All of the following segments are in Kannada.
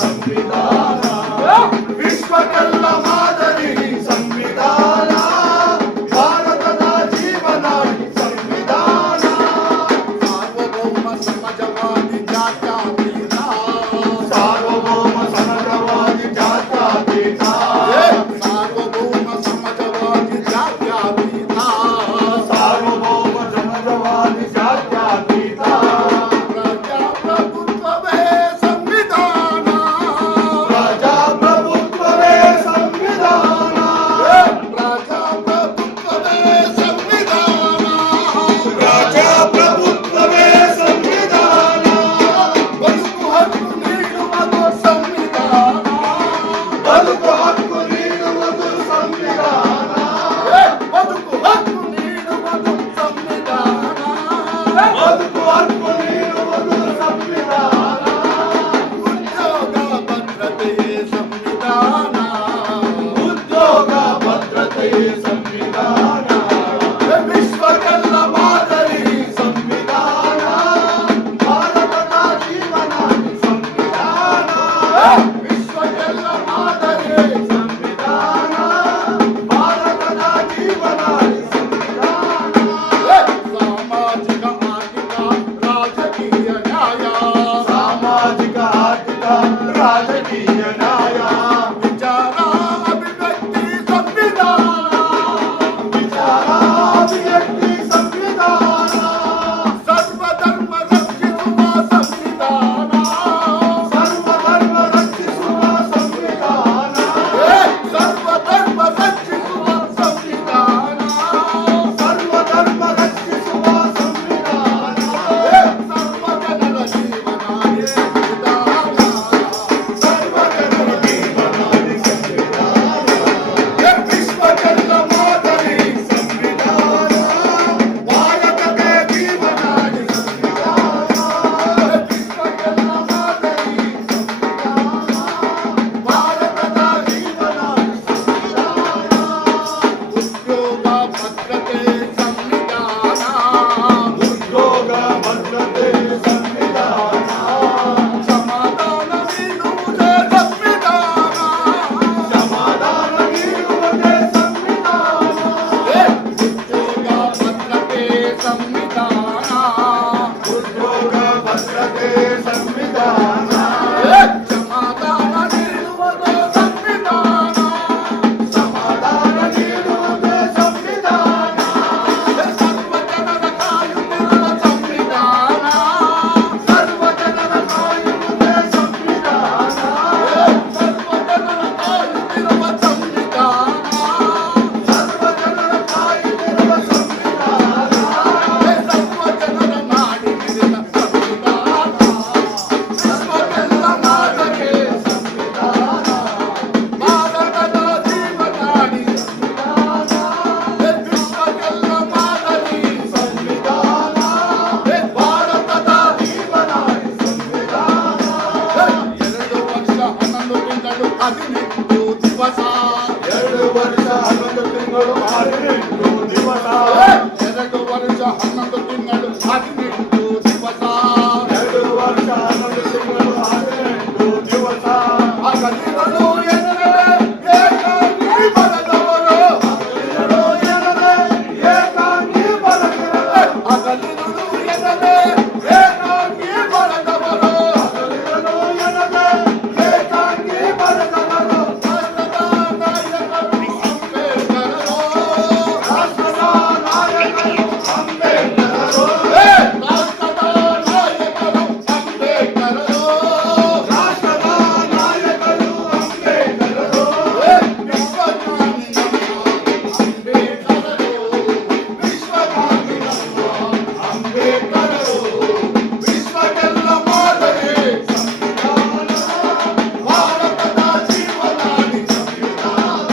ಸಂವಿಧಾನ ವಿಶ್ವಕ್ಕೆಲ್ಲ ಮಾದರಿ ಸಂವಿಧಾನ ಭಾರತದ ಜೀವನಾಡಿ ಸಂವಿಧಾನ ಸಾರ್ವಭೌಮ ಸಮಾಜವಾದಿ ಜಾತ್ಯತೀತ ಸಾರ್ವಭೌಮ ಸಮಾಜವಾದಿ ಜಾತ್ಯತೀತ ಸಾರ್ವಭೌಮ ಸಮಾಜವಾದಿ ಜಾತ್ಯತೀತ ಸಾರ್ವಭೌಮ ಸಮಾಜವಾದಿ ಜಾತ್ಯತೀತ ಪ್ರಜಾಪ್ರಭುತ್ವವೇ ಸಂವಿಧಾನ ಪ್ರಜಾಪ್ರಭುತ್ವವೇ ಸಂವಿಧಾನ ಪ್ರಜಾಪ್ರಭುತ್ವವೇ ಸಂವಿಧಾನ ಪ್ರಜಾಪ್ರಭುತ್ವವೇ ಸಂವಿಧಾನ ಬದುಕು ಹಕ್ಕು ನೀಡುವುದು ಸಂವಿಧಾನ ಬದುಕು ಹಕ್ಕು ನೀಡುವುದು ಸಂವಿಧಾನ ಬದುಕು ಹಕ್ಕು ನೀಡುವುದು ಸಂವಿಧಾನ ಬದುಕು ಹಕ್ಕು ನೀಡುವುದು ಸಂವಿಧಾನ ಉದ್ಯೋಗ ಭದ್ರತೆಯೇ ಸಂವಿಧಾನ ಉದ್ಯೋಗ ಭದ್ರತೆಯೇ ಸಂವಿಧಾನ ವಿಶ್ವಕ್ಕೆಲ್ಲ ಮಾದರಿ ಸಂವಿಧಾನ ಭಾರತದ ಜೀವನಾಡಿ ಸಂವಿಧಾನ ವಿಶ್ವಕ್ಕೆಲ್ಲ ಮಾದರಿ ಸಂವಿಧಾನ ಭಾರತದ ಜೀವನಾಡಿ ಸಂವಿಧಾನ ಸಾಮಾಜಿಕ ಆರ್ಥಿಕ ರಾಜಕೀಯ ನ್ಯಾಯ ಸಾಮಾಜಿಕ ಆರ್ಥಿಕ ರಾಜಕೀಯ ನ್ಯಾಯ ವಿಚಾರ ಅಭಿವ್ಯಕ್ತಿ ಸಂವಿಧಾನ ವಿಚಾರ ಅಭಿವ್ಯಕ್ತಿ ಸಂವಿಧಾನ ಸರ್ವಧರ್ಮ ರಕ್ಷಿಸುವ ಸಂವಿಧಾನ ಸರ್ವಧರ್ಮ ರಕ್ಷಿಸುವ ಸಂವಿಧಾನ ಸರ್ವಧರ್ಮ ರಕ್ಷಿಸುವ ಸಂವಿಧಾನ ಸರ್ವಧರ್ಮ ರಕ್ಷಿಸುವ ಸಂವಿಧಾನ ಸರ್ವಜನರ ಜೀವನಾಡಿ ಸಂವಿಧಾನ ಸರ್ವಜನರ ಜೀವನಾಡಿ ಸಂವಿಧಾನ ವಿಶ್ವಕ್ಕೆಲ್ಲ ಮಾದರಿ ಸಂವಿಧಾನ ಭಾರತದ ಜೀವನಾಡಿ ಸಂವಿಧಾನ ವಿಶ್ವಕ್ಕೆಲ್ಲ ಮಾದರಿ ಸಂವಿಧಾನ ಭಾರತದ ಜೀವನಾಡಿ ಸಂವಿಧಾನ ಉದ್ಯೋಗ ಭದ್ರತೆ ಸಂವಿಧಾನ ಉದ್ಯೋಗ ಭದ್ರತೆ ಸಂವಿಧಾನ ಸಮಾಧಾನ ನೀಡುವುದೇ ಸಂವಿಧಾನ ಸಮಾಧಾನ ನೀಡುವುದೇ ಸಂವಿಧಾನ ಉದ್ಯೋಗ ಭದ್ರತೆ ಸಂವಿಧಾನ ಉದ್ಯೋಗ ಭದ್ರತೆ ಸಂವಿಧಾನ ಸಮಾಧಾನ ನೀಡುವುದೇ ಸಂವಿಧಾನ ಸಮಾಧಾನ ನೀಡುವುದೇ ಸಂವಿಧಾನ ಸರ್ವಜನರ ಕಾಯುತ್ತಿರುವ ಸಂವಿಧಾನ ಸರ್ವಜನರ ಕಾಯುವುದೇ ಸಂವಿಧಾನ ಸರ್ವಜನರ ಕಾಯುತ್ತಿರುವ ಸಂವಿಧಾನ ಸರ್ವಜನರ ಕಾಯುತ್ತಿರುವ ಸಂವಿಧಾನ ಸರ್ವಜನರ ಮಾಡಿ ಮಿಡಿದ ಸಂವಿಧಾನ ವಿಶ್ವಕ್ಕೆಲ್ಲ ಮಾದರಿ ಸಂವಿಧಾನ ಭಾರತದ ಜೀವನಾಡಿ ಸಂವಿಧಾನ ವಿಶ್ವಕ್ಕೆಲ್ಲ ಮಾದರಿ ಸಂವಿಧಾನ ಭಾರತದ ಜೀವನಾಡಿ ಸಂವಿಧಾನ 2 ವರ್ಷ 11 ತಿಂಗಳು 18 ದಿವಸ 2 ವರ್ಷ 11 ತಿಂಗಳು 18 ದಿವಸ 2 ವರ್ಷ 11 ತಿಂಗಳು 18 ದಿವಸ 2 ವರ್ಷ 11 ತಿಂಗಳು 18 ದಿವಸ ಹಗಲಿರುಳು ಎನ್ನದೆ ಏಕಾಂಗಿ ಬರೆದವರು ಹಗಲಿರುಳು ಎನ್ನದೆ ಏಕಾಂಗಿ ಬರೆದವರು ಹಗಲಿರುಳು ಎನ್ನದೆ ಏಕಾಂಗಿ ಬರೆದವರು ಹಗಲಿರುಳು ಎನ್ನದೆ ಏಕಾಂಗಿ ಬರೆದವರು ರಾಷ್ಟ್ರದ ನಾಯಕರು ಅಂಬೇಡ್ಕರರು ರಾಷ್ಟ್ರದ ನಾಯಕರು ಅಂಬೇಡ್ಕರರು ರಾಷ್ಟ್ರದ ನಾಯಕರು ಅಂಬೇಡ್ಕರರು ರಾಷ್ಟ್ರದ ನಾಯಕರು ಅಂಬೇಡ್ಕರರು ವಿಶ್ವಜ್ಞಾನಿ ನಮ್ಮ ಅಂಬೇಡ್ಕರರು ವಿಶ್ವಜ್ಞಾನಿ ನಮ್ಮ ಅಂಬೇಡ್ಕರರು ವಿಶ್ವಕ್ಕೆಲ್ಲ ಮಾದರಿ ಸಂವಿಧಾನ ಭಾರತದ ಜೀವನಾಡಿ ಸಂವಿಧಾನ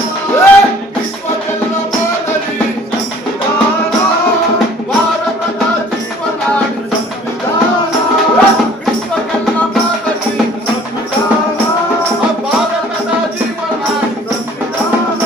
ವಿಶ್ವಕ್ಕೆಲ್ಲ ಮಾದರಿ ಸಂವಿಧಾನ ಭಾರತದ ಜೀವನಾಡಿ ಸಂವಿಧಾನ ವಿಶ್ವಕ್ಕೆಲ್ಲ ಮಾದರಿ ಸಂವಿಧಾನ ಭಾರತದ ಜೀವನಾಡಿ ಸಂವಿಧಾನ